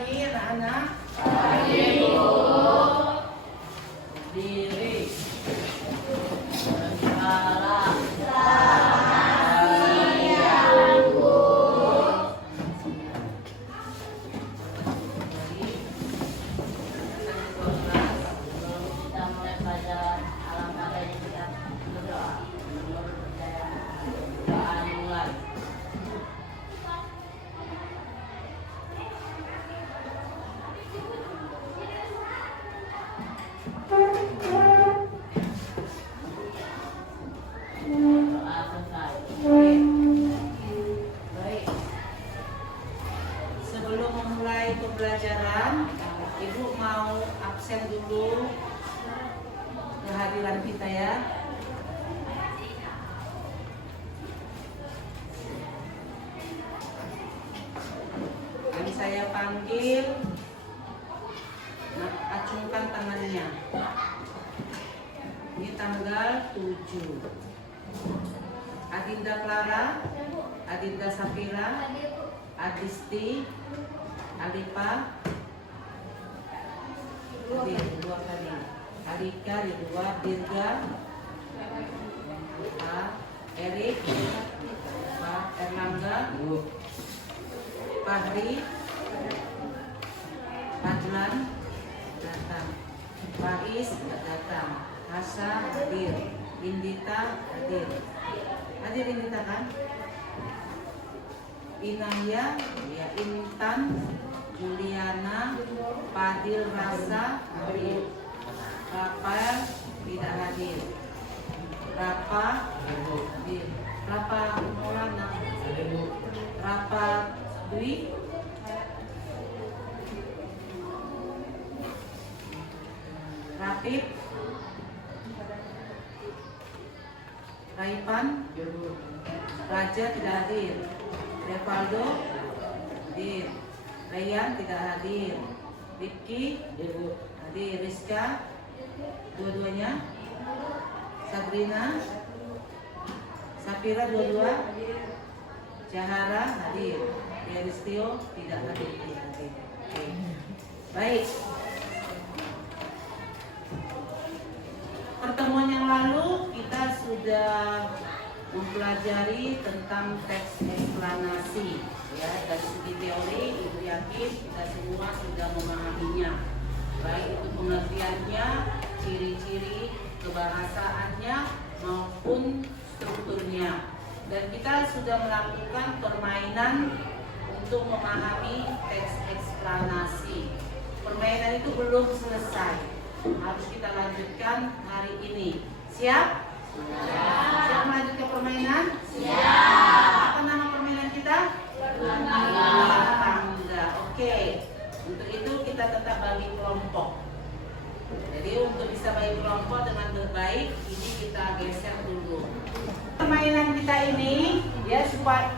pagi anak-anak. Pagi, Bu. Diri. Selamat siang, Bu. Sebelum kita mulai pelajaran, alangkah baiknya kita berdoa. Menurut kepercayaan, doa dimulai. Doa selesai. Baik. Sebelum memulai pembelajaran, Ibu mau absen dulu kehadiran kita ya. Nanti saya panggil, acungkan tangannya. Ini tanggal 7. Adinda Clara, Adinda Safira, Adisti, Alipa, dua kali. Alika dua, Dirga, Pak Erik, Pak Erlangga, Fahri, Adlan datang, Faiz datang, Hasa hadir, Indita hadir. Hadir Indita kan? Inaya, ya Intan, Juliana, Fadil Rasa hadir. Rafael tidak hadir. Rafa hadir. Rafa Maulana, Rafa Dwi, Rapid, Raipan, Raja tidak hadir. Revaldo hadir. Ryan tidak hadir. Vicky hadir. Rizka dua-duanya. Sabrina, Safira dua-dua. Jahara hadir. Yaristio tidak hadir. Oke. Baik. Pertemuan yang lalu kita sudah mempelajari tentang teks eksplanasi ya. Dari segi teori Ibu yakin kita semua sudah memahaminya, baik itu pengertiannya, ciri-ciri kebahasaannya maupun strukturnya. Dan kita sudah melakukan permainan untuk memahami teks eksplanasi. Permainan itu belum selesai, harus kita lanjutkan hari ini. Siap? Siap melanjutkan permainan? Siap. Apa nama permainan kita? Tangga. Oke. Untuk itu kita tetap bagi kelompok. Jadi untuk bisa bagi kelompok dengan baik, ini kita geser dulu. Permainan kita ini ya supaya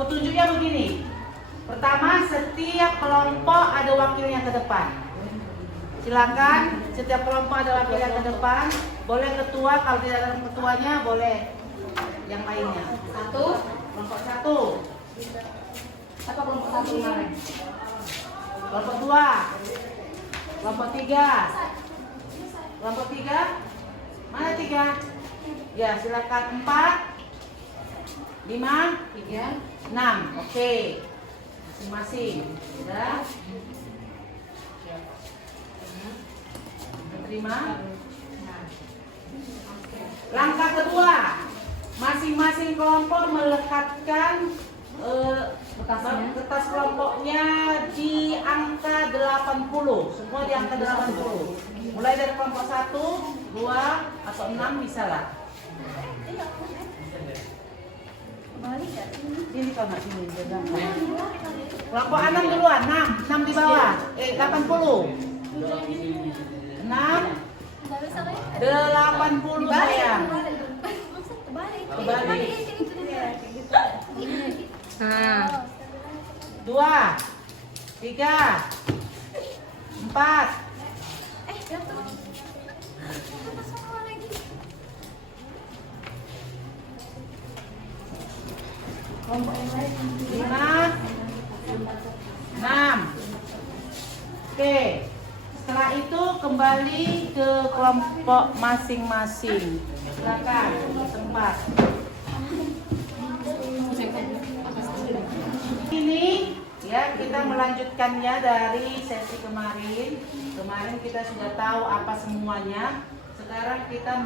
petunjuknya begini. Pertama, setiap kelompok ada wakilnya ke depan. Silakan, setiap kelompok ada wakilnya ke depan. Boleh ketua, kalau tidak ada ketuanya boleh yang lainnya. Kelompok satu. Apa kelompok satu kemarin? Kelompok dua. Kelompok tiga. Kelompok tiga. Mana tiga? Ya silakan 4, 5, 6. Oke. Masing-masing. Sudah. Terima. Langkah kedua, masing-masing kelompok melekatkan kertas kelompoknya di angka 80. Semua di angka 80. Mulai dari kelompok 1, 2, atau 6 bisa lah. Ini kalau nggak sini. Kelompok 6 duluan, 6 di bawah. 80. 6 80 sayang. Kembali. 2, 3, 4. Kelompok yang lain 5, 6. Oke. Setelah itu kembali ke kelompok masing-masing. Silakan tempat. Ini ya kita melanjutkannya dari sesi kemarin. Kemarin kita sudah tahu apa semuanya. Sekarang kita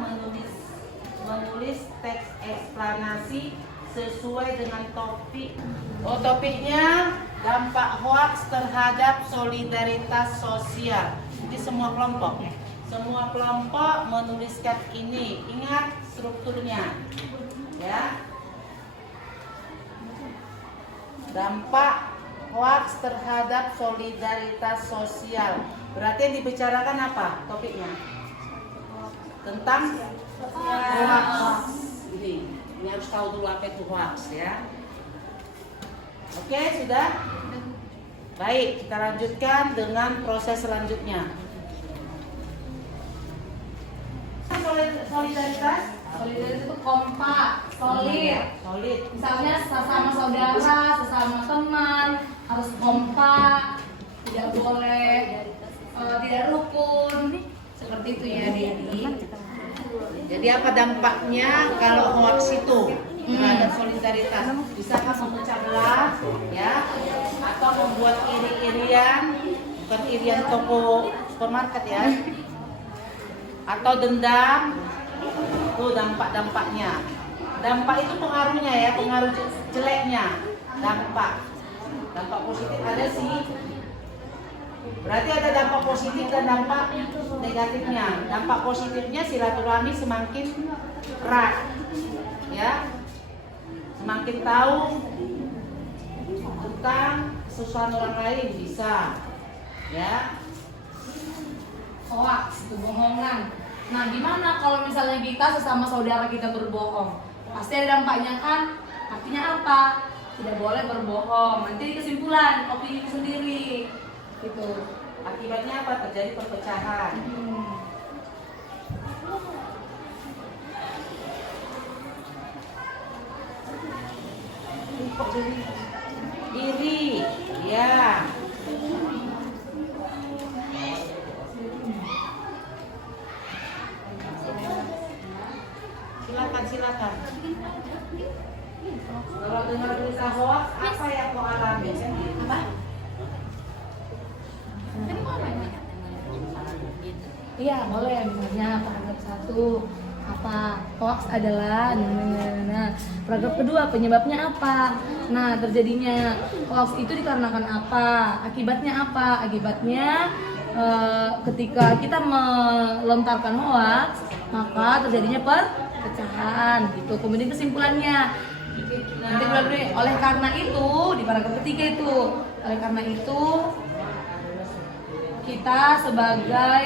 menulis teks eksplanasi sesuai dengan topik. Oh, topiknya dampak hoaks terhadap solidaritas sosial. Jadi semua kelompok. Semua kelompok menuliskan ini. Ingat strukturnya. Ya. Dampak hoaks terhadap solidaritas sosial. Berarti yang dibicarakan apa topiknya? Tentang hoaks. Ini harus tahu dulu apa itu hoaks ya. Oke, sudah? Baik, kita lanjutkan dengan proses selanjutnya. Solidaritas? Solidaritas itu kompak, solid. Solid. Misalnya sesama saudara, sesama teman harus kompak, tidak boleh tidak rukun. Seperti itu ya, Dedi. Jadi apa dampaknya kalau hoaks itu terhadap solidaritas? Bisakah memecah belah, ya, atau membuat iri-irian, bukan irian toko supermarket ya, atau dendam? Itu dampak-dampaknya. Dampak itu pengaruhnya ya, pengaruh jeleknya. Dampak positif ada sih. Berarti ada dampak positif dan dampak negatifnya. Dampak positifnya silaturahmi semakin erat, ya, semakin tahu tentang kesusahan orang lain bisa, ya. Hoaks itu bohongan. Nah, gimana kalau misalnya kita sesama saudara kita berbohong? Pasti ada dampaknya kan? Artinya apa? Tidak boleh berbohong. Nanti kesimpulan opini sendiri. Gitu. Akibatnya apa? Terjadi perpecahan. Iri, ya. Silakan. Kalau dengar berita hoax, apa yang kau alami? Apa? Iya, boleh. Misalnya paragraf 1 apa? Hoax adalah paragraf kedua penyebabnya apa? Nah, terjadinya hoax itu dikarenakan apa? Akibatnya apa? Akibatnya ketika kita melontarkan hoax, maka terjadinya perpecahan gitu. Kemudian kesimpulannya nanti oleh karena itu di paragraf ketiga itu, oleh karena itu kita sebagai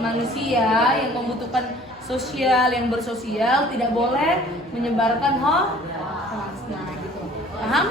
manusia yang membutuhkan sosial, yang bersosial, tidak boleh menyebarkan hoax. Nah, gitu. Paham?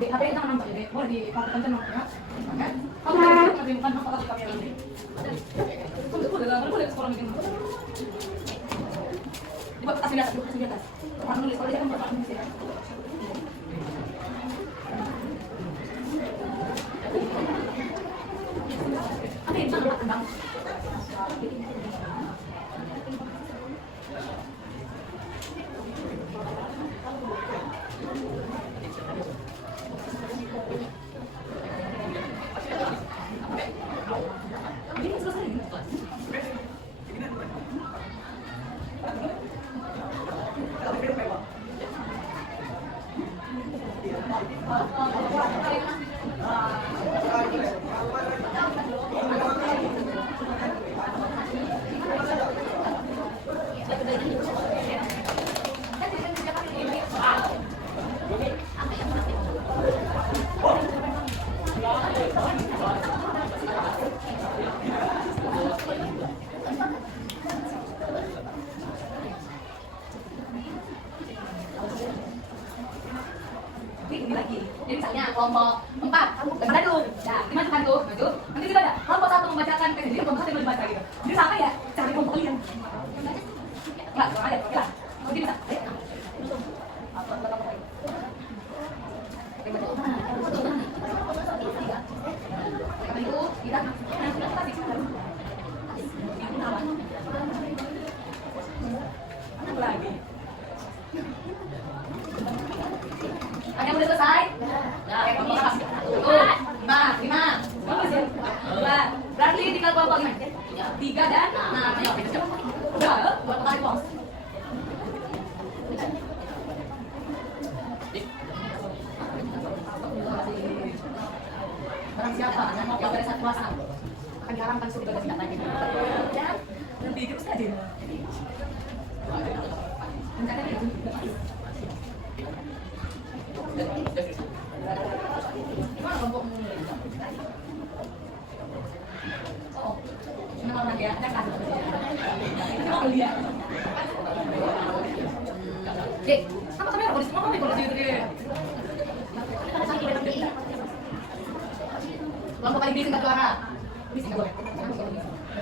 Dek, HP kita nampak ya, Dek. Boleh dipakaikan channel ya. Oke. Kamu boleh bukan apa lagi kamera ini. Boleh sekolah begini. Dibuat atas di atas. Orang nulis kalau dia kan buat nulis ya. Apa yang bisa Bang? Ini lagi. Jadi misalnya kelompok 4 beradu. Nah, dimajukan tuh, maju. Nanti kita ada kelompok 1 membacakan teks, jadi kelompok 1 yang membaca gitu. Jadi sama ya, cari kelompok kalian. Enggak, kurang aja, oke lah. Jadi bisa. Itu kita lagi. Ada yang udah selesai? Nah, kayak kelompok apa? 5. Bagus ya? 2. Berarti tinggal kelompok 5. 3 dan nah, ayo. Udah, buat kali bos. Barang siapa yang mau dari satu puasa akan diharamkan surga dan tidak lagi. Ya, lebih hidup saja. Gimana kelompokmu? Oh, ini orang dia, ada kan? Lihat. Dek, apa kamera polisi? Mau polisi itu deh. Kelompok paling bising gak juara. Bising gak boleh.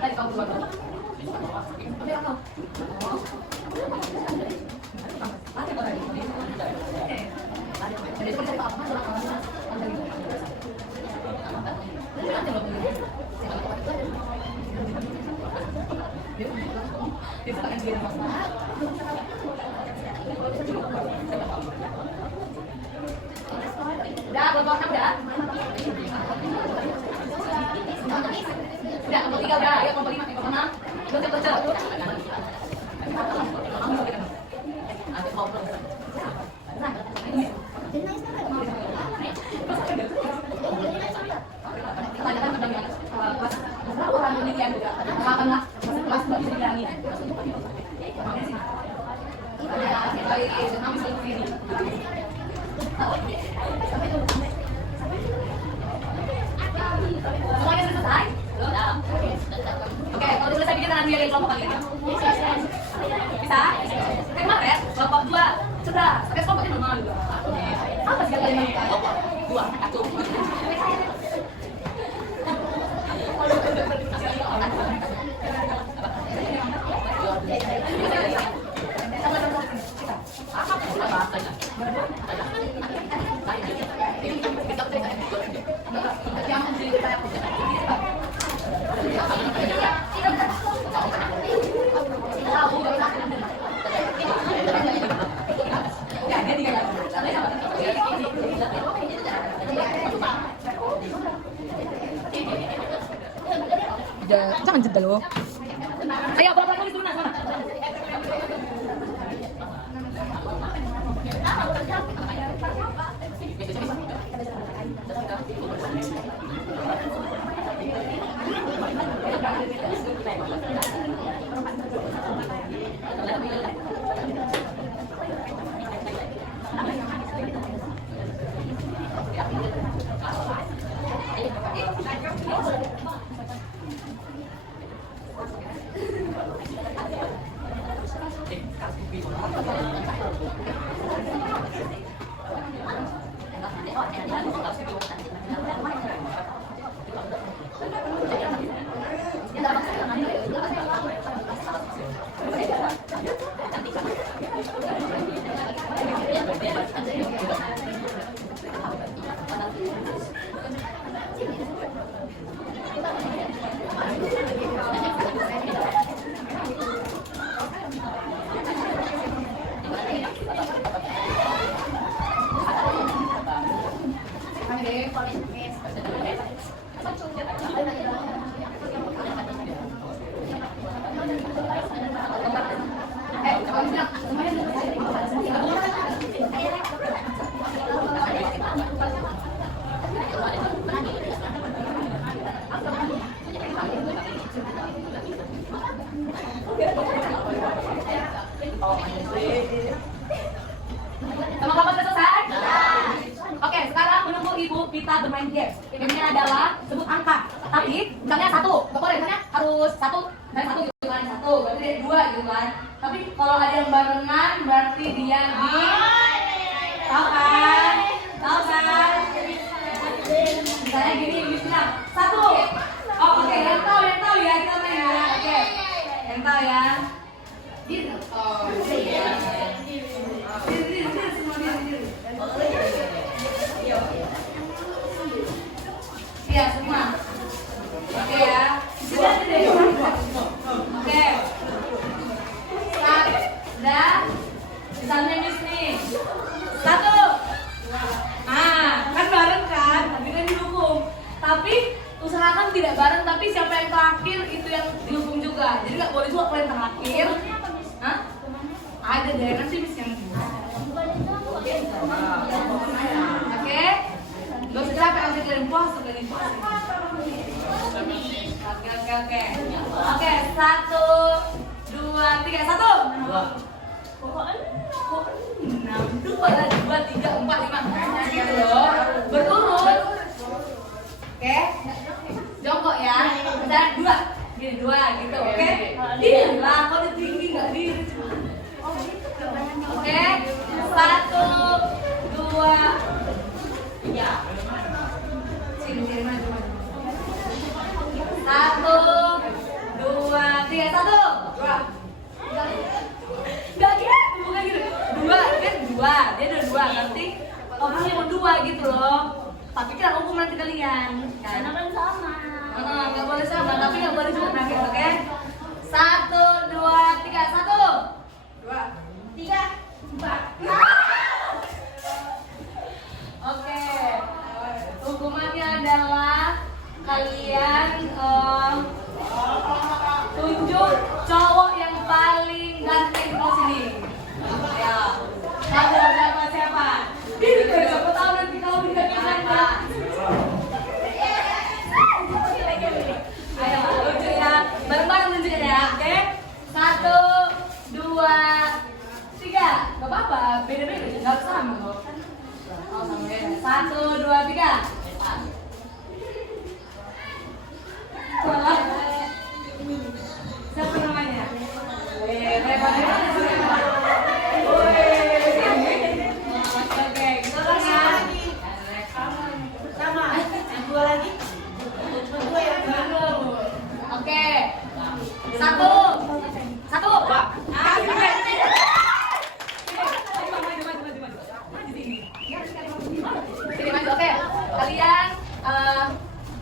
Tadi kamu keluar. Kamera kau. Ada apa lagi? Jadi itu cari apa? Udah, kelompok 6 udah. Udah, kelompok 3 udah. Ayo kelompok 5, kelompok 6. Bocah-bocah. Orang demikian juga. Makanlah kelas nggak bisa dibilangin. Semuanya sudah selesai? Oke, kalau selesai bikin tangan dia yang kelompok kali ini. Bisa? Kayak kemarin, kelompok 2 sudah. Pakai kelompoknya normal juga. Apa sih kalian ini? Kelompok 2, 1. Jangan jeda loh. Ayo, apa tulis dulu mana? Teman-teman sudah selesai? Oke, sekarang menunggu Ibu kita bermain game. Gamenya adalah sebut angka. Tapi misalnya 1, nggak boleh. Misalnya harus 1 dan 1 gitu kan. 1, berarti dia 2 gitu kan. Tapi kalau ada yang barengan berarti dia di tahu kan? Tahu kan? Misalnya gini, misalnya 1. Oh, oke, yang tahu ya kita main ya. Oke. Yang tahu ya. Gitu. Oh, iya. Iya semua. Oke ya. Oke. Start. Dah. Misalnya Miss nih. 1. Kan bareng kan? Tapi kan dihukum. Tapi usahakan tidak bareng. Tapi siapa yang terakhir itu yang dihukum juga. Jadi nggak boleh juga kalau yang terakhir. Hah? Ada deh nanti Miss yang Oke. Gak usah capek, nanti kalian puas, kalian puas. Oke. Oke, 1, 2, 3, 1. Kok 6, 2, 3, 4, 5. Gitu loh. Berturut. Oke. Jongkok ya. Udah 2. Gini 2 gitu, oke? Diri lah, kalau tinggi nggak diri. Oke, 1, 2, 3. Sini maju. 1, 2, 3, 1. Gak gitu, bukan gitu. 2, kan 2. Dia ada 2, nanti opsinya mau 2 gitu loh. Tapi kan hukum nanti kalian. Karena kan sama. Nggak boleh sama, tapi nggak boleh juga terakhir, oke? 1, 2, 3, 1. 2, 3, 4. Oke. Hukumannya adalah kalian tunjuk cowok yang paling ganteng di sini. Ya. Ada siapa? Ini siapa tahu nanti kalau tidak bisa. Ayo, lucu ya. Bareng-bareng tunjuknya ya, oke? 1, 2, 3. Gak apa-apa, beda-beda, gak harus sama kok. Oh, sama beda. 1, 2, 3. Salah. Siapa namanya? Reba. Oke, kita lagi ya. Sama. Yang 2 lagi. Oke. 1. Sini maju, oke. Kalian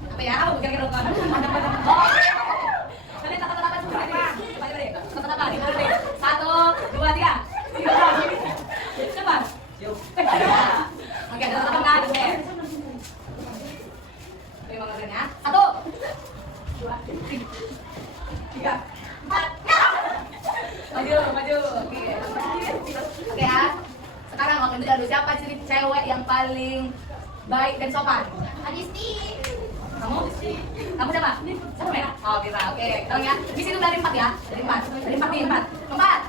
apa ya? Apa kira-kira lupa? Kalian kata-kata coba deh. Kata-kata deh. 1, 2, 3. Cepat. Oke, kata-kata kan. Oke. Terima kasih ya. 1, 2, 3, 4. Maju. Oke ya. Sekarang waktu itu dulu siapa cewek yang paling baik dan sopan? Adisti. Kamu siapa? Siapa ya? Oh, Bira. Oke, tolong ya. Di situ dari 4 ya. Dari 4 nih, 4. 4.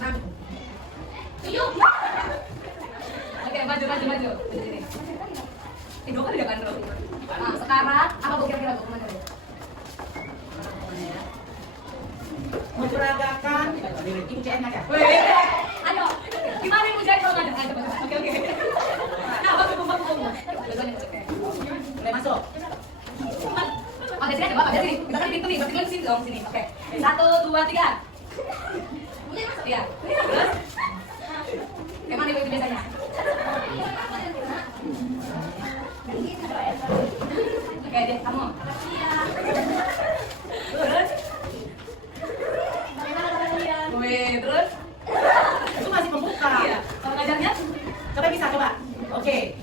6. 7. Oke, maju. Sini. 2 kali udah kan, Bro. Nah, sekarang apa Bu kira-kira Bu? Kemana Bu? Memperagakan ibu CN aja. Ayo, gimana ibu jadi kalau nggak ada? Oke. Nah, bagus. Boleh masuk. Oke, sini aja Bapak, dari sini. Kita kan pintu nih, berarti sini dong, sini. Oke. 1, 2, 3. Iya. Terus? Gimana ibu itu biasanya? Oke, deh, kamu. Terus? Terus? Itu masih pembuka. Iya. Kalau ngajarnya? Coba bisa coba. Oke.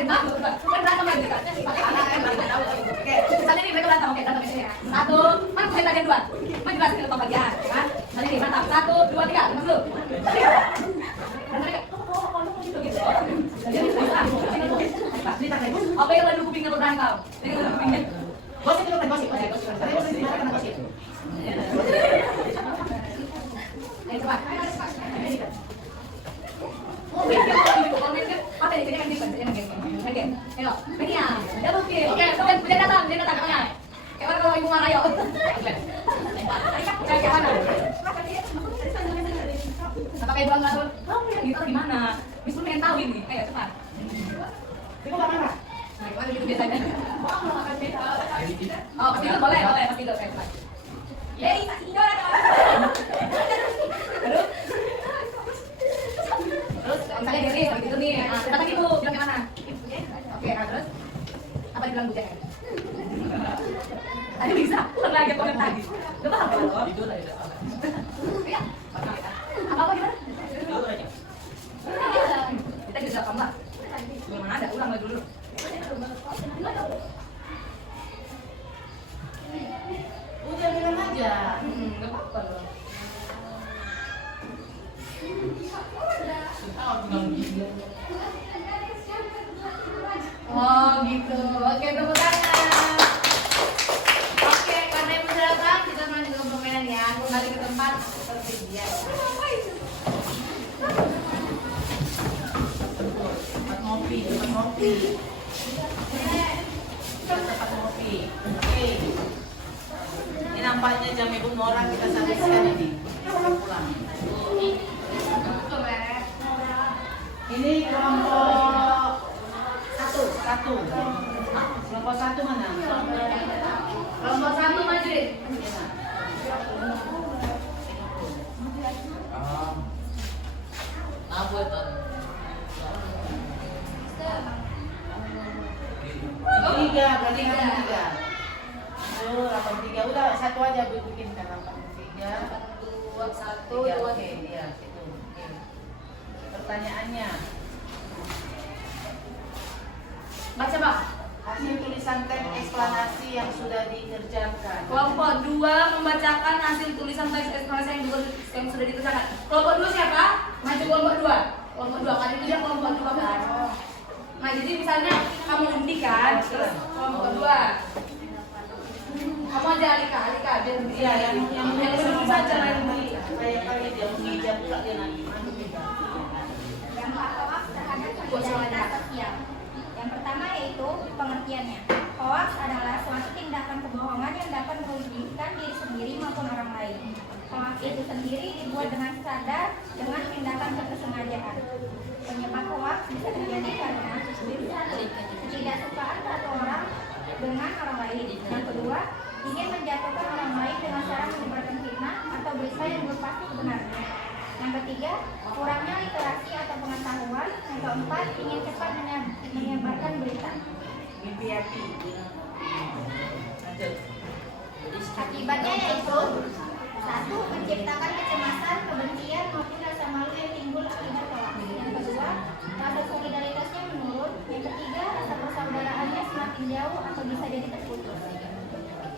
Kan berantem lagi kan? Pakai anak kan berantem. Oke, misalnya nih mereka berantem, oke berantem ini ya. Satu, kan saya tanya dua. Mau jelasin ke pembagian, kan? Misalnya nih berantem, 1, 2, 3, lepas dulu. Dan mereka, gitu. Apa yang lalu kupingnya berani kau? Gosip itu kan gosip. Saya gosip di mana kena gosip. Ayo cepat. Oh, kalau main kan, apa ini kan gitu, main game. Ayo, main ya. Double kill. Oke, dia datang ke tengah. Kayak mana kalau ibu marah yuk? Kayak mana? Apa kayak buang ngatur? Kamu yang gitu gimana? Bisa pengen tahu ini. Ayo cepat. Ibu nggak marah? Nah, gimana gitu biasanya? Oh, pas tidur boleh, pas tidur kayak cepat. Jadi, terus misalnya Dery lagi tidur nih, kita lagi Bu, bilang gimana? Oke, terus apa dibilang Bu Jen? Tadi bisa, lagi komen tadi. Gak paham kan? Tidur aja. Iya, apa gimana? Kita bisa kamu lah. Gimana ada? Ulang lagi dulu. Udah bilang aja. Gak apa-apa loh. Oh gitu. Oke, tepuk tangan. Oke, karena yang menjelaskan kita lanjut ke permainan ya. Kembali ke tempat seperti biasa. Tempat ngopi. Tempat ngopi. Oke. Ini nampaknya jam ibu orang kita habiskan ini. Pulang. Ini kelompok satu. Kelompok satu mana? Kelompok 1 maju. Apa itu? Tiga, berarti 3. Aduh, 83. Udah satu aja bikinkan 83. 2, 1, 2, 2, oke, iya, gitu. Oke. Pertanyaannya, baca Pak. hasil tulisan teks eksplanasi yang sudah dikerjakan. Kelompok 2 membacakan hasil tulisan teks eksplanasi yang sudah dikerjakan. Kelompok 2 siapa? Maju kelompok 2. Kelompok 2 kan itu dia kelompok 2 kan. Nah, jadi misalnya kamu undi kan, terus kelompok 2. Kamu aja Alika biar Iya, yang dulu saja nanti. Kayak kali dia mengejar pula dia nanti. Yang hoax terhadap solidaritas sosial. Yang pertama yaitu pengertiannya. Hoax adalah suatu tindakan kebohongan yang dapat merugikan diri sendiri maupun orang lain. Hoax itu sendiri dibuat dengan sadar dengan tindakan kesengajaan. Penyebab hoax bisa terjadi karena ketidaksukaan satu orang dengan orang lain. Yang kedua, ingin menjatuhkan orang lain dengan cara menyebarkan fitnah atau berita yang berpasti kebenarannya. Yang ketiga, kurangnya literasi atau pengetahuan. Yang keempat, ingin cepat menyebarkan berita. Mimpi hati. Lanjut. Akibatnya yaitu 1. Menciptakan kecemasan, kebencian maupun rasa malu yang timbul akibat hoax. Yang kedua, rasa solidaritasnya menurun. Yang ketiga, rasa persaudaraannya semakin jauh atau bisa jadi terputus.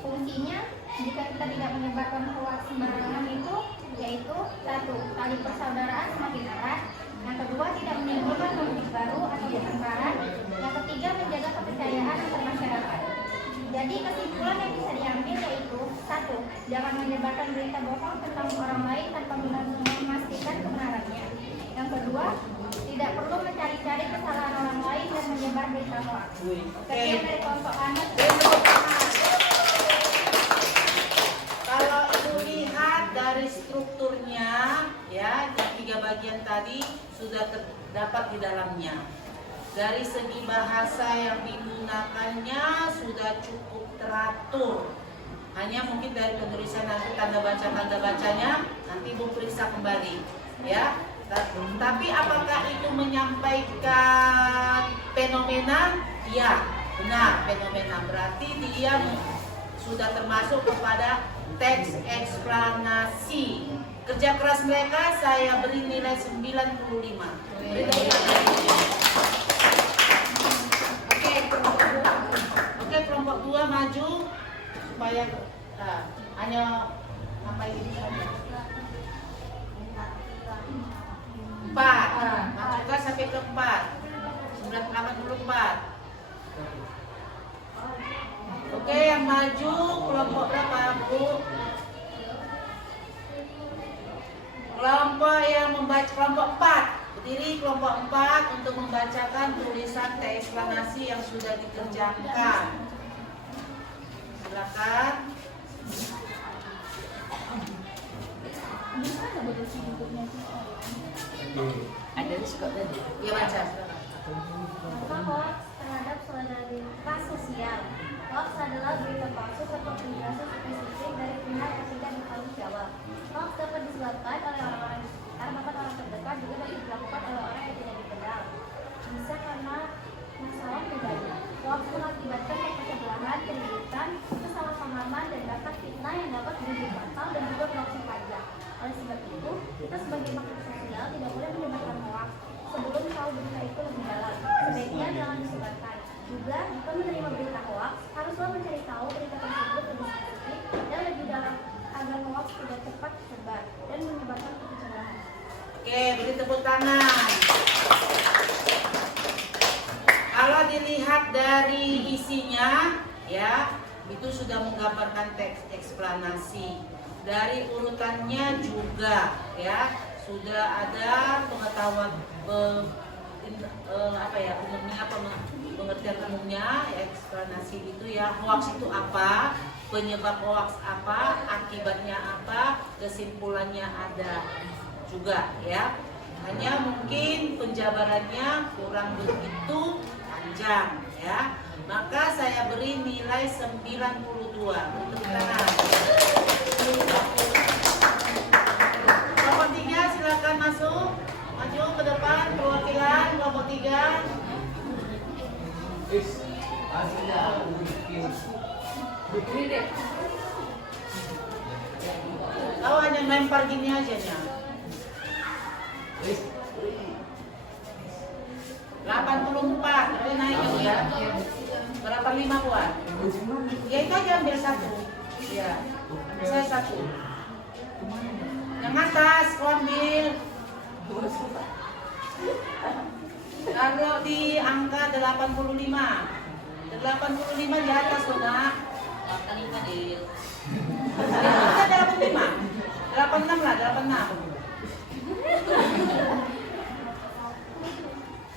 Fungsinya, jika kita tidak menyebarkan hoax sembarangan itu, yaitu 1. Tali persaudaraan semakin erat. Yang kedua, tidak menimbulkan konflik baru atau pertengkaran. Yang ketiga, menjaga kepercayaan antar masyarakat. Jadi kesimpulan yang bisa diambil yaitu 1. Jangan menyebarkan berita bohong tentang orang lain tanpa memastikan kebenarannya. Yang kedua, tidak perlu mencari-cari kesalahan orang lain dan menyebar berita hoax. Sekian dari kelompok Anda. Kalau ibu lihat dari strukturnya, ya, yang 3 bagian tadi sudah terdapat di dalamnya. Dari segi bahasa yang digunakannya sudah cukup teratur. Hanya mungkin dari penulisan nanti tanda bacanya nanti ibu periksa kembali, ya. Tapi apakah itu menyampaikan fenomena? Ya, benar, fenomena. Berarti dia sudah termasuk kepada teks eksplanasi. Kerja keras mereka saya beri nilai 95. saya hanya apa ini saja. 4. Masukkan sampai ke 4. 984. Oke, yang maju kelompok berapa, Bu? Kelompok yang membaca kelompok 4. Berdiri kelompok 4 untuk membacakan tulisan teks eksplanasi yang sudah dikerjakan. Silakan. Ada di sekolah tadi. Ya, baca. Apa hoax terhadap solidaritas sosial? Hoax adalah berita palsu atau penjelasan spesifik dari pihak yang tidak bertanggung jawab. Hoax dapat disebabkan oleh orang-orang di sekitar, bahkan orang terdekat juga dapat dilakukan oleh orang yang tidak dikenal. Bisa karena masalah pribadi. Hoax mengakibatkan kepecah keributan, kesalahpahaman, dan dapat fitnah yang dapat menjadi fatal dan juga melakukan pajak. Oleh sebab itu, kita sebagai makhluk sosial tidak boleh menyebarkan hoax. Sebelum tahu berita itu lebih dalam, sebaiknya jangan disebarkan. Juga, jika menerima berita hoax, haruslah mencari tahu berita tersebut lebih spesifik dan lebih dalam agar hoax tidak cepat tersebar dan menyebabkan kekecewaan. Oke, beri tepuk tangan. Kalau dilihat dari isinya, ya, itu sudah menggambarkan teks eksplanasi. Dari urutannya juga, ya, sudah ada pengetahuan pengertian umumnya, ya, eksplanasi itu ya, hoax itu apa, penyebab hoax apa, akibatnya apa, kesimpulannya ada juga, ya. Hanya mungkin penjabarannya kurang begitu panjang, ya. Maka saya beri nilai 92 untuk tangan. Kelompok 3 silakan masuk. Maju ke depan perwakilan kelompok 3. Kau hanya lempar gini aja nya. 84, tapi naik dulu ya. Berapa 5 buat? Ya itu aja ambil 1. Ya, saya 1. Yang atas kau ambil. Kalau di angka 85 di atas tuh nak. Kali tadi. Kita 85 86 lah, 86.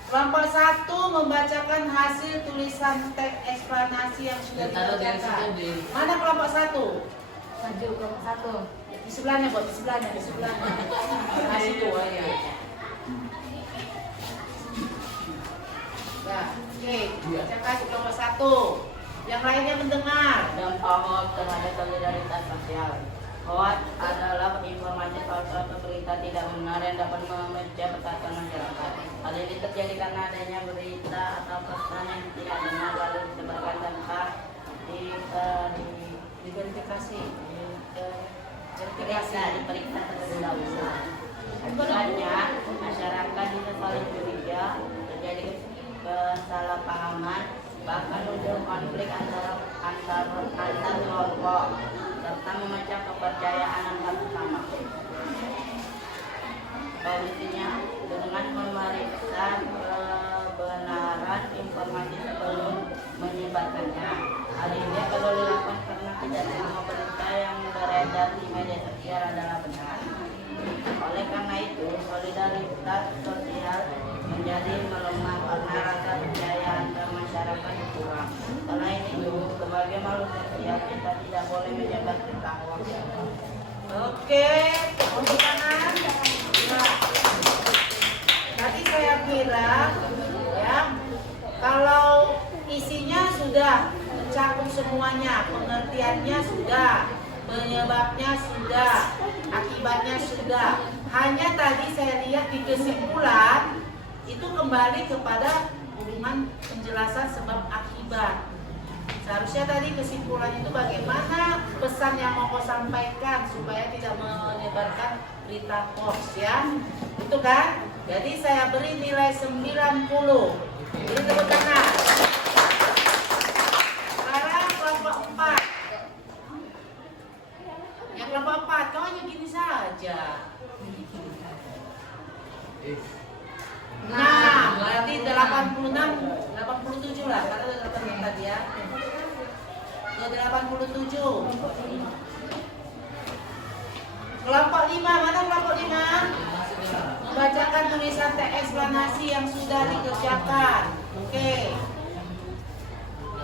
Kelompok 1 membacakan hasil tulisan teks eksplanasi yang sudah dibacakan. Mana kelompok 1? Maju kelompok 1. Di sebelahnya, buat di sebelahnya. Nah, situ ya. Ya, oke. Bacakan kelompok 1. Yang lainnya mendengar. Dampak hoax terhadap solidaritas sosial. Hoax adalah informasi palsu atau berita tidak benar yang dapat memecah persatuan masyarakat. Hal ini terjadi karena adanya berita atau pesan yang tidak benar lalu disebarkan tanpa Diverifikasi. diperiksa terlebih dahulu. Akibatnya masyarakat bisa saling curiga, terjadi kesalahpahaman, bahkan muncul konflik antar kelompok serta memecah kepercayaan antar sesama. Solusinya dengan memeriksa kebenaran informasi sebelum menyebarkannya. Hal ini perlu dilakukan karena tidak semua berita yang beredar di media sosial adalah benar. Oleh karena itu, solidaritas sosial menjadi melemah karena rasa percaya antar masyarakat berkurang. Selain itu, sebagai makhluk sosial kita tidak boleh menyebar berita hoax. Oke, tepuk tangan. Nah, tadi saya bilang, ya, kalau isinya sudah mencakup semuanya, pengertiannya sudah, penyebabnya sudah, akibatnya sudah. Hanya tadi saya lihat di kesimpulan itu kembali kepada hubungan penjelasan sebab akibat. Seharusnya tadi kesimpulan itu bagaimana pesan yang mau kau sampaikan supaya tidak menyebarkan berita hoax, ya. Itu kan? Jadi saya beri nilai 90. Beri tepuk tangan. Sekarang kelompok 4. ke-87. Kelompok 5, mana kelompok 5? Membacakan tulisan teks eksplanasi yang sudah dikerjakan. Oke.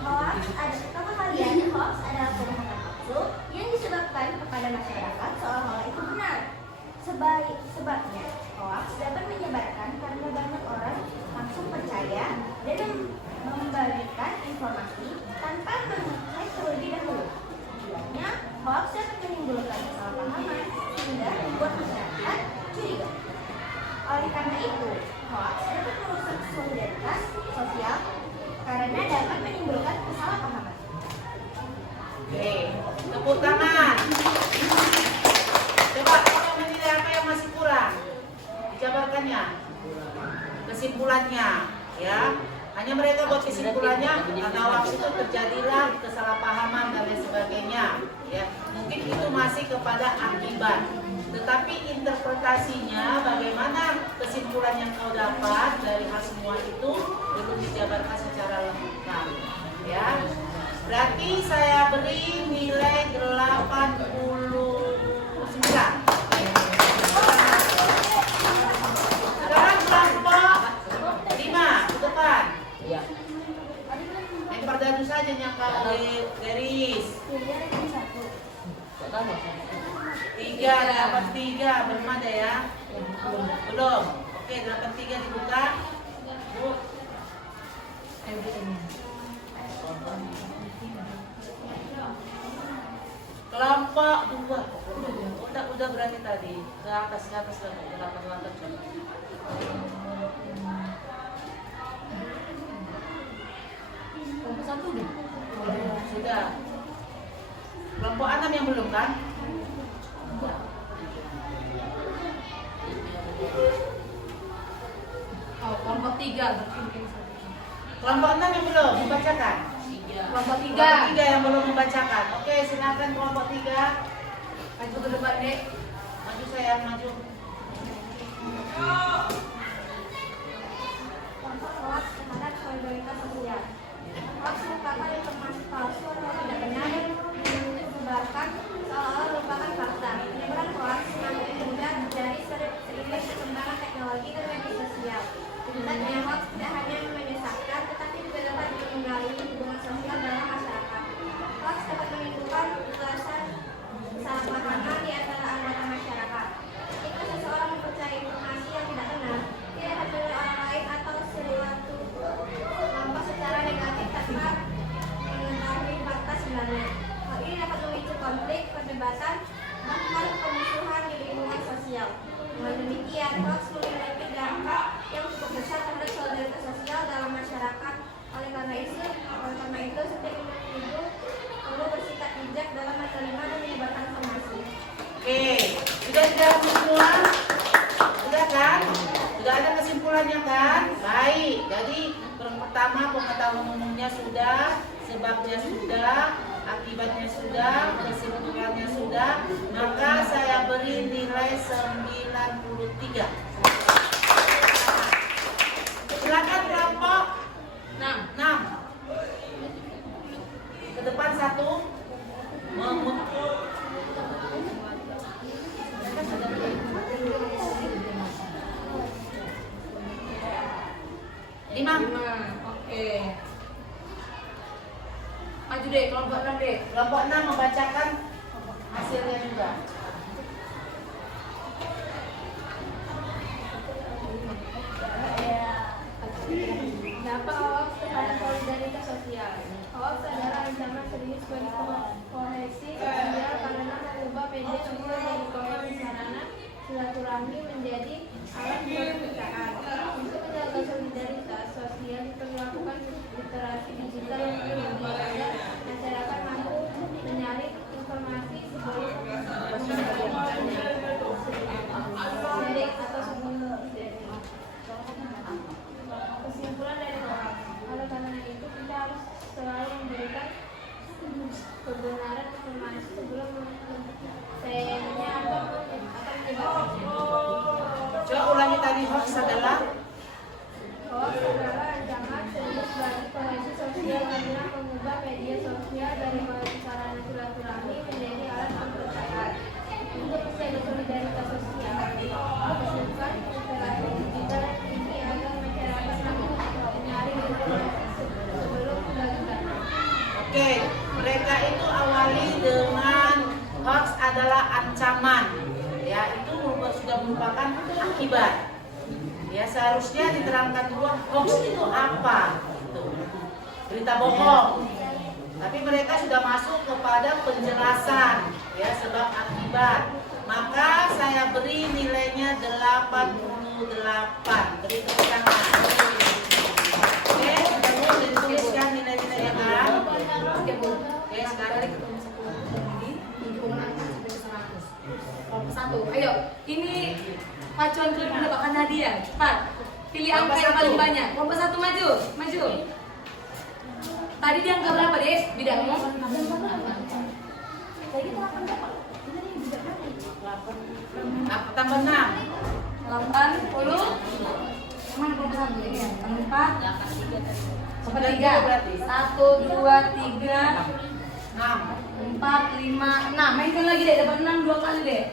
Hoax adalah pembohongan palsu yang disebabkan kepada masyarakat seolah-olah itu benar. Sebabnya, hoax dapat menyebarkan karena banyak orang langsung percaya dan membagikan informasi tanpa mengecek terlebih dahulu. Akibatnya, hoax dapat menimbulkan kesalahpahaman hingga membuat masyarakat curiga. Oleh karena itu, hoax dapat merusak solidaritas sosial karena dapat menimbulkan kesalahpahaman. Oke, tepuk tangan. Coba tolong menilai apa yang masih kurang. Dijabarkannya. Kesimpulannya, ya. Hanya mereka buat kesimpulannya karena waktu itu terjadilah kesalahpahaman dan lain sebagainya, ya. Mungkin itu masih kepada akibat. Tetapi interpretasinya bagaimana kesimpulan yang kau dapat dari hal semua itu belum dijabarkan secara lengkap, ya. Berarti saya beri nilai 89. Sekarang kelompok 5 ke depan. Iya. Lempar dadu saja nyangka garis. 3 dapat 3 belum ada ya? Belum. Oke, 83 dibuka. Bu. Kelompok 2. Udah berarti tadi. Ke atas lagi. 88. Kelompok 1 deh. Sudah. Kelompok 6 yang belum kan? Oh, kelompok 3 Kelompok 6 yang belum membacakan. Kelompok 3. Kelompok 3 yang belum membacakan. Oke, silakan kelompok 3. Maju ke depan, Dek. Maju sayang, maju. Kelompok hoax terhadap solidaritas sosial. Hoax merupakan informasi palsu atau tidak benar yang disebarkan seolah-olah merupakan fakta. Penyebaran hoax semakin mudah terjadi seiring perkembangan teknologi dan media sosial. Sebenarnya hoax tidak hanya menyesatkan, tetapi juga dapat mengganggu hubungan sosial dalam masyarakat. Hoax dapat menimbulkan kekerasan kesalahpahaman di antara anggota masyarakat. Jika seseorang mempercayai informasi yang tidak benar, dia dapat menilai orang lain atau sesuatu kelompok secara negatif tanpa mengetahui fakta sebenarnya. Hal ini dapat memicu konflik, perdebatan, bahkan permusuhan di lingkungan sosial. Dengan demikian, hoax memiliki dampak yang cukup besar terhadap solidaritas sosial dalam masyarakat. Oleh karena itu, setiap individu perlu bersikap bijak dalam menerima dan menyebarkan informasi. Oke, sudah dijawab semua? Sudah kan? Sudah ada kesimpulannya kan? Baik, jadi pertama pengetahuan umumnya sudah, sebabnya sudah, akibatnya sudah, kesimpulannya sudah, maka saya beri nilai 93. Silakan kelompok 6. Ke depan 1. Lima. Oke. Maju deh, kelompok 6 deh. Kelompok 6 membacakan hasilnya juga. Dampak hoax terhadap solidaritas sosial. Hoax adalah ancaman serius bagi kohesi sosial karena mengubah media sosial dari kohesi sarana silaturahmi menjadi alat perpecahan. Untuk menjaga solidaritas sosial diperlakukan literasi digital yang tinggi agar masyarakat mampu menyaring informasi sebelum membagikannya. Sharing atau sebelum sharing. Kesimpulan dari hoax. Oleh karena itu kita harus selalu memberikan kebenaran informasi sebelum sayangnya akan menyebabkan. Coba ulangi tadi, hoax adalah mereka itu awali dengan hoax adalah ancaman. Ya, itu sudah merupakan akibat. Ya, seharusnya diterangkan dulu hoax itu apa. Gitu. Berita bohong. Tapi mereka sudah masuk kepada penjelasan, ya, sebab akibat. Maka saya beri nilainya 88. Beri tepuk tangan. Oke, sudah dituliskan nilai-nilainya kan? Oke, sekarang Satu, ayo. Ini pacuan klip mendapatkan hadiah. Cepat. Pilih angka yang paling banyak. Kelompok satu maju, maju. Tadi di angka berapa, Dek? Bidangmu? tambah 6. 80. Mana kelompok satu ini ya? 4. Sepertiga. 1, 2, 3, 6. 4, 5, 6. Mainkan lagi deh, dapat 6 2 kali deh.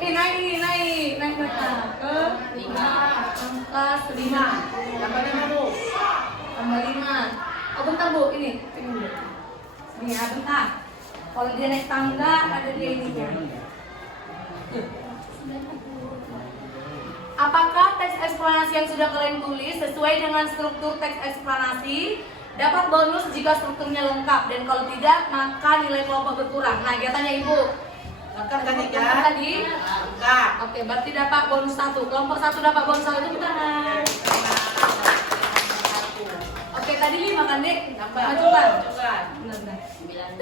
Naik mereka ke 5, angka 5. Tambah 5 Bu. Tambah 5. Oh bentar Bu, ini dulu. Ini ya, bentar. Kalau dia naik tangga, ada dia ini ya. Apakah teks eksplanasi yang sudah kalian tulis sesuai dengan struktur teks eksplanasi? Dapat bonus jika strukturnya lengkap, dan kalau tidak, maka nilai kelompok berkurang. Nah, dia tanya Ibu. Lengkap tadi Lengkap kan? tadi? Lengkap. Oke, berarti dapat bonus 1. Kelompok 1 dapat bonus 1 itu tangan. Oke, tadi 5 kan, Dek? Tambah. Majukan. Majukan. Benar. 9.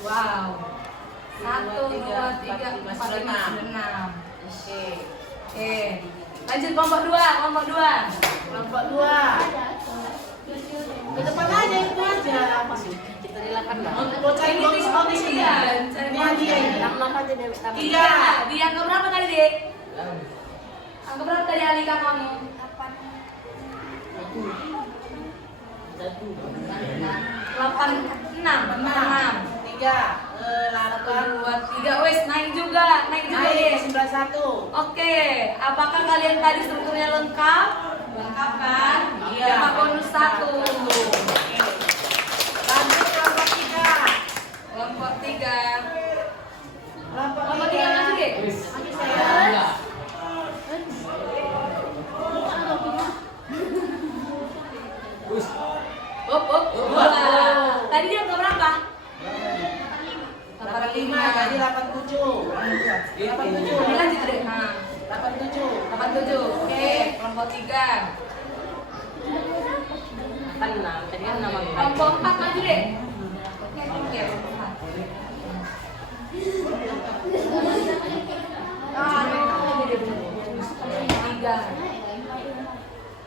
Wow. 1, 2, 3, 4, 5, 6. Oke. Oke. Lanjut kelompok 2, kelompok 2. Kelompok 2. Ke depan aja itu aja. Kita dilakukan lah. Mau cari Ini bonus tiga di sini. pilihan, cari Ini bonus. hadiah ini. Tambah aja deh. Iya, di angka berapa tadi, Dek? Angka berapa tadi Alika kamu? 86, 6. 3. 1, 8. 2, 3. Wes, naik juga, Naik Dek. 91. Oke, apakah kalian tadi strukturnya lengkap? Lengkap kan? Iya. Dapat bonus 1. Lanjut kelompok 3. Kelompok 3. Kelompok Kelompok 3 3. maju, Dek. Maju saya. Up. Wah. Tadi dia angka berapa? 85. Tadi 87. 87. Ini lanjut, Dek. Nah, 87. 87. Oke, kelompok 3. 6. Tadi kan 6. Kelompok 4 maju, Dek. Oke, kelompok 4. Tiga.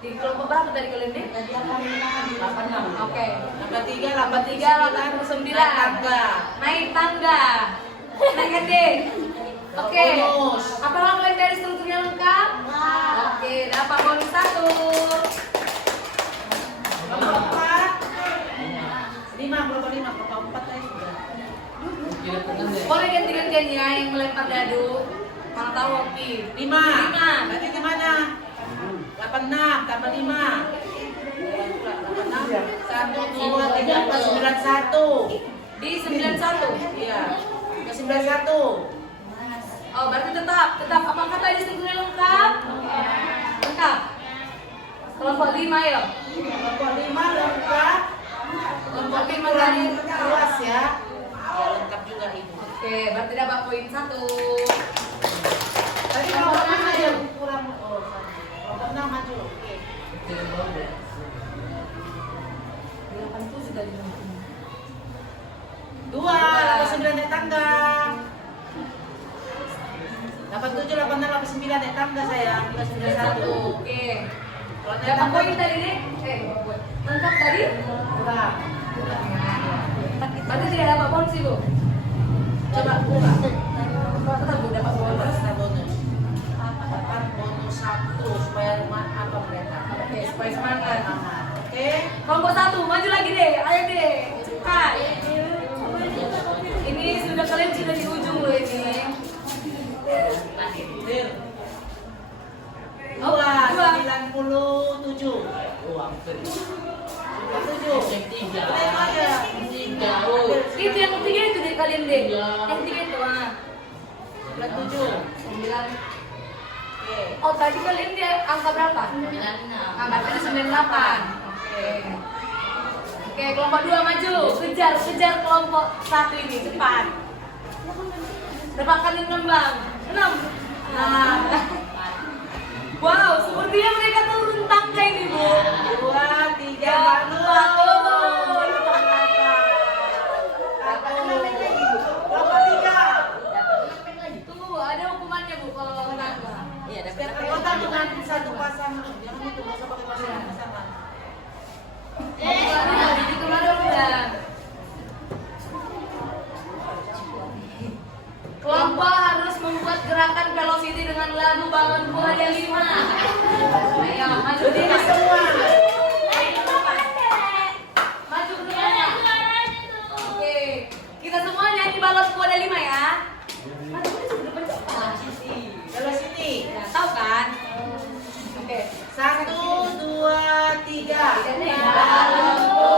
Di kelompok berapa tadi kalian, Dek? 86. Oke. Tambah 3, 89. Tangga. Naik tangga. Naik, Dek. Oke. Bonus. Apakah kalian dari strukturnya lengkap? Oke, dapat bonus 1. Kelompok 4. 5, kelompok 5, kelompok 4 tadi sudah. Boleh ganti-gantian ya yang melempar dadu. Mana tahu Oki. 5. 5. Berarti di mana? 86 tambah 5. 86. 1, 2, 3, 4, 91. Di 91. Iya. Ke 91. Oh, berarti tetap. Apakah tadi strukturnya lengkap? Lengkap. Kelompok 5 ya. Kelompok 5 lengkap. Kelompok Tapi 5 kurang tadi. luas ya. Ya lengkap juga Ibu. Oke, berarti dapat poin 1. Tadi kelompok 6 aja kurang. Oh, sorry. Kelompok 6 maju. Oke. 87 dari 2, dapat 9 naik tangga. Dapat 7, 8, 9 naik tangga sayang. Kita 91. Oke. Kalau naik Dapat tangga poin tadi nih? Lengkap tadi? kurang. Berarti tidak dapat bonus Ibu? Coba buka. Tetap Bu dapat bonus. Dapat bonus. Dapat bonus 1 supaya rumah apa mereka. Oke, supaya semangat. Oke. Kelompok 1, maju lagi deh. Ayo deh, cepat. Ini kalian sudah di ujung loh ini. Dir. Oh, 2, dua. 97. Tujuh. Tengok aja. Itu yang ketiga itu deh kalian deh. Yang ketiga itu Bulan tujuh. 9. Oke. Oh tadi kalian dia angka berapa? 96. Angkanya 98. Oke. Oke, kelompok 2 maju. Kejar kelompok 1 ini cepat. Berapa kali 6 bang? 6. Nah. Wow, sepertinya mereka turun tangga ini bu. 2, 3, Ya, 4. Tuh, ada hukumannya bu kalau nangga. Iya, dapat Setiap anggota mengambil satu pasangan. Jangan itu, nggak usah pakai pasangan. Itu kemana udah? Kelompok harus membuat gerakan velocity dengan lagu Balonku Ada 5. Ayo, maju Berdiri semua. Maju ke depan. Oke, kita semua nyanyi Balonku Ada 5 ya. Maju ke depan cepat. Velocity. Ya, tahu kan? Oke. 1, 2, 3. Balonku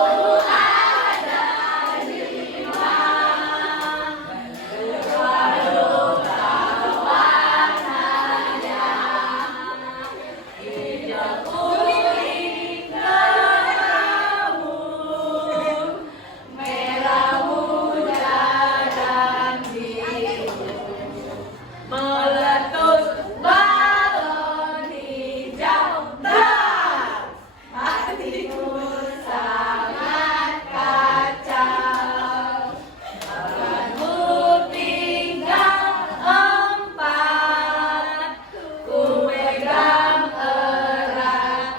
meletus balon hijau dar. Hatiku sangat kacau. Aku tinggal 4. Ku pegang erat-erat.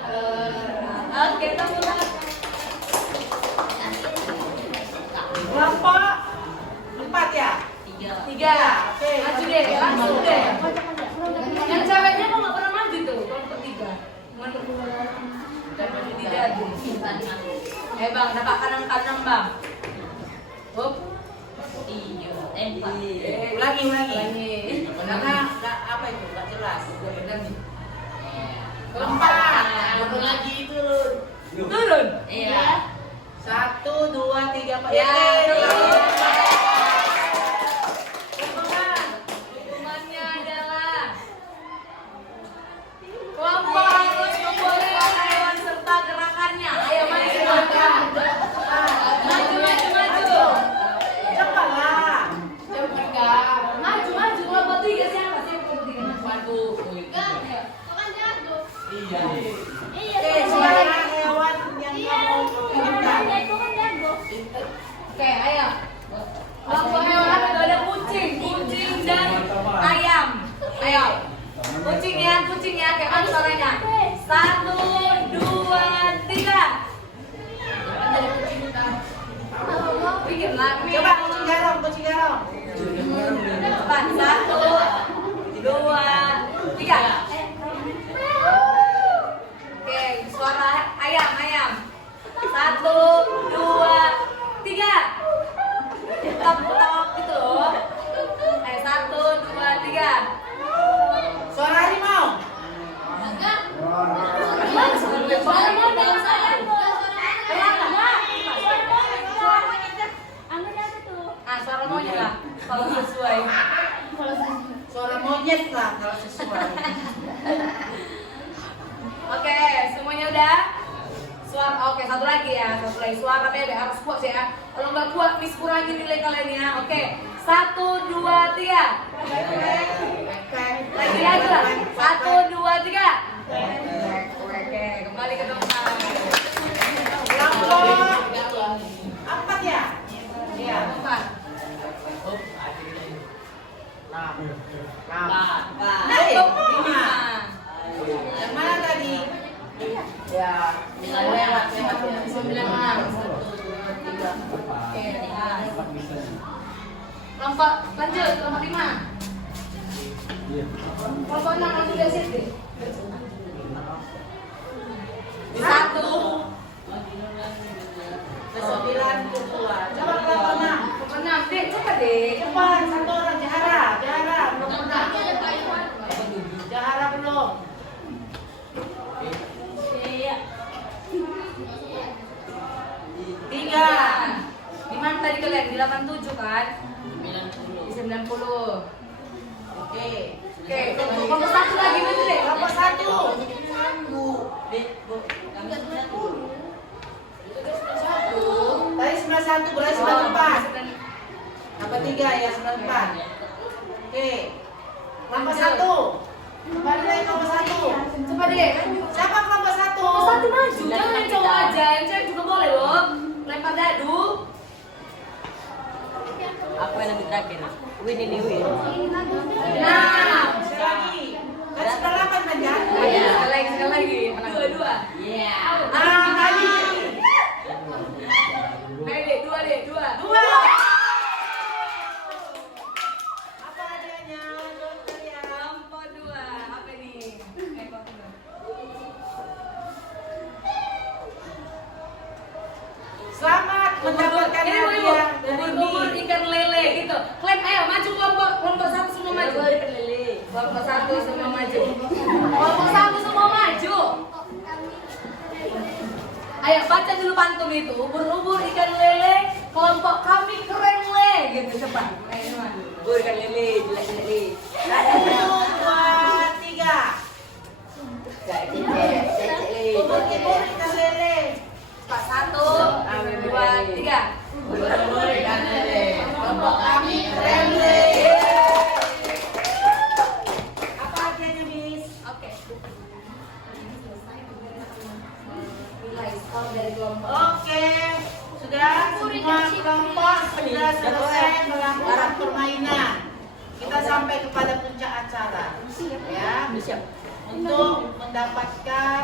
Oke, tepuk tangan. Kelompok 4 ya? 3. Oke. Maju deh, langsung deh. Yang ceweknya kok nggak pernah maju tuh? Kelompok 3. Dapat tidak. Bang, dapatkan angka 6 bang. Hop. Ulangi. Lagi. Karena nggak apa itu, nggak jelas. Lagi. 4. lagi itu. Turun. Iya. 1, 2, 3, 4. Ya, Yeay. Hukumannya adalah kelompok harus membolehkan hewan serta gerakannya. Ayo maju silakan. Maju. Cepatlah. Maju kelompok 3 siapa sih kelompok 3? Oke, suara hewan yang kamu inginkan. Oke, ayo. Kelompok hewan itu ada kucing dan ayam. Ayo. Kucing ya. Kayak mana suaranya? 1, 2, 3. Pikirlah. Coba kucing garong. Cepat. 1, 2, 3. Oke, suara ayam. 1, 2, 3. Tok gitu loh. 1, 2, 3. Suara harimau. Suara monyet lah kalau sesuai. Suara monyet lah kalau sesuai. Oke, semuanya udah? Oke, satu lagi. Suara bebek harus kuat ya. Kalau nggak kuat, Miss kurangin nilai kalian ya. Oke, 1, 2, 3. Lagi lah. 1, 2, 3. Oke, kembali ke tempat. Kelompok 4 ya? Iya. Tempat. Lima. Yang mana tadi? Ya, lewat ya. 9. Oke, kelompok lanjut, kelompok 5. Kelompok 6 langsung dari sini. 1. Ke 9 ke 2. Coba kelompok 6. Kelompok 6, deh, coba deh. Cepat, satu orang Jahara belum pernah. Jahara belum. di 87 kan? 90. Di 90. Oke. Oke, kelompok 1 lagi mana deh? Kelompok 1. Dek, Bu, kami sudah tuh. Tadi 91 berarti 94. Apa 3 ya 94. Oke. Kelompok 1. Kembali lagi kelompok 1. Coba deh. Siapa kelompok 1? Kelompok 1 maju, jangan yang cowok aja, yang cewek juga boleh loh. Lempar dadu. Aku yang lebih terakhir. Win ini win. Nah, Sekali lagi. Kan sudah 8 kan ya? sekali lagi. Dua. Iya. Lagi. Ayo deh, dua. 2. Apa hadiahnya? Jawab kalian. Kelompok 2. Apa nih? Kelompok 2. Selamat mendapatkan Ini hadiah bubur ikan lele gitu. Klaim, ayo maju kelompok 1 semua maju. Kelompok 1 semua maju. Kelompok 1 semua maju. Ayo baca dulu pantun itu. Ubur-ubur ikan lele, kelompok kami keren le gitu cepat. Ayo semua. Bur kan lele, jelek-jelek. 1, 2, 3. Gak jelek. Ubur-ubur ikan lele. Cepat 1, 2, 3. Bur kan lele. Kelompok kami keren le. Apa hadiahnya, Miss? Oke. Nilai skor dari kelompok. Oke, sudah semua kelompok sudah selesai melakukan permainan. Kita sampai kepada puncak acara, ya. Siap. Untuk mendapatkan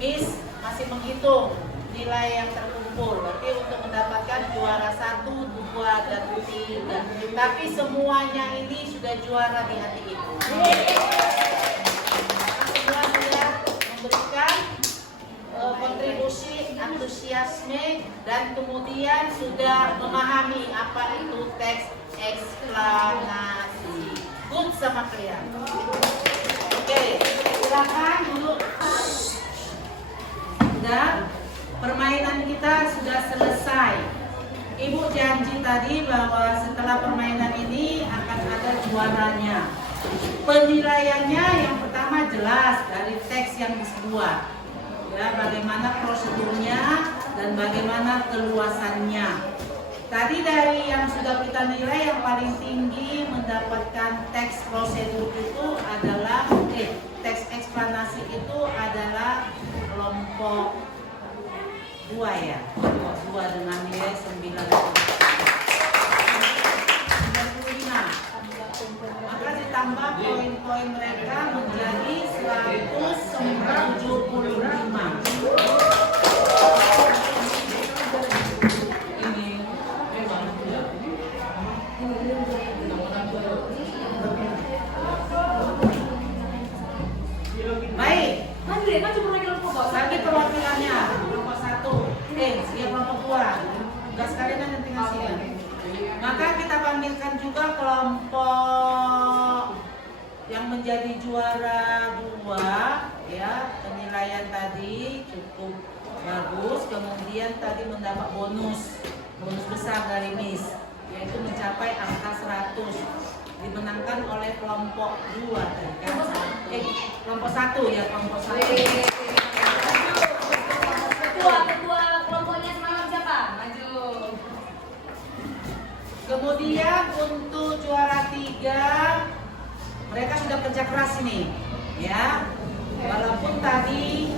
Miss masih menghitung nilai yang terkumpul. Berarti untuk mendapatkan juara 1, 2, dan 3. Tapi semuanya ini sudah juara di hati ibu. Semua sudah memberikan kontribusi antusiasme dan kemudian sudah memahami apa itu teks eksplanasi. Good sama kalian. Oke, silakan duduk. Sudah, permainan kita sudah selesai. Ibu janji tadi bahwa setelah permainan ini akan ada juaranya. Penilaiannya yang pertama jelas dari teks yang dibuat. Ya, bagaimana prosedurnya dan bagaimana keluasannya. Tadi dari yang sudah kita nilai yang paling tinggi mendapatkan teks prosedur itu adalah teks eksplanasi itu adalah kelompok 2 ya. Kelompok 2 dengan nilai 95. Maka ditambah poin-poin mereka menjadi 175. Baik, Maju deh, maju perwakilan kelompok. lagi perwakilannya kelompok 1. Dia kelompok 2. Enggak sekalian yang tinggal sini. Maka kita panggilkan juga kelompok yang menjadi juara 2 ya, penilaian tadi cukup bagus, kemudian tadi mendapat bonus besar dari Miss, yaitu mencapai angka 100, dimenangkan oleh kelompok 2 tadi kan? Kelompok 1 ya, kelompok 1. Ketua kelompoknya semalam siapa? Maju. Kemudian untuk juara 3 mereka sudah kerja keras ini, ya. Walaupun tadi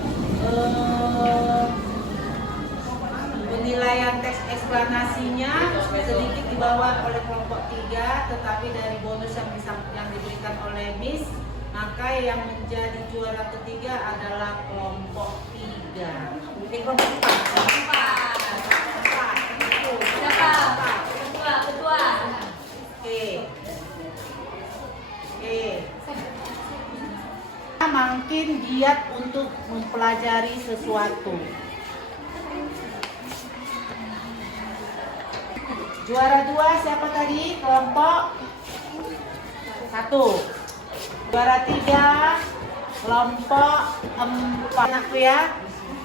penilaian teks eksplanasinya sedikit di bawah oleh kelompok 3, tetapi dari bonus yang diberikan oleh Miss, maka yang menjadi juara ketiga adalah kelompok 3. Kelompok 4. Siapa? Ketua. Oke. Makin giat untuk mempelajari sesuatu. Juara 2 siapa tadi? Kelompok 1. Juara 3 kelompok 4. Aku ya.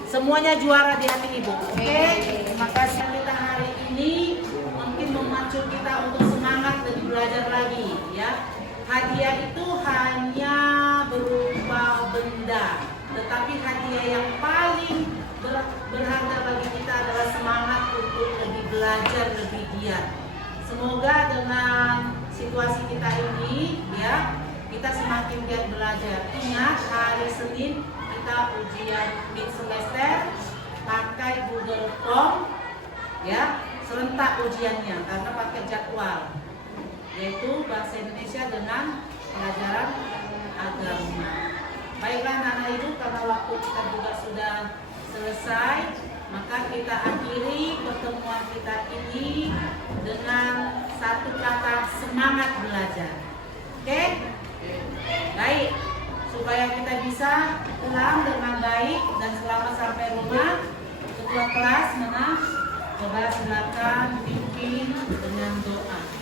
Semuanya juara di hati ibu. Oke. Terima kasih kita hari ini mungkin hadiah itu hanya berupa benda, tetapi hadiah yang paling berharga bagi kita adalah semangat untuk lebih belajar, lebih giat. Semoga dengan situasi kita ini, ya, kita semakin giat belajar. Ingat, hari Senin kita ujian mid semester, pakai Google Form, ya, serentak ujiannya karena pakai jadwal, yaitu bahasa Indonesia dengan pelajaran agama. Baiklah anak-anak ibu, karena waktu kita juga sudah selesai, maka kita akhiri pertemuan kita ini dengan satu kata: semangat belajar. Oke? Baik, supaya kita bisa pulang dengan baik dan selamat sampai rumah. Ketua kelas mana? Coba silakan pimpin dengan doa.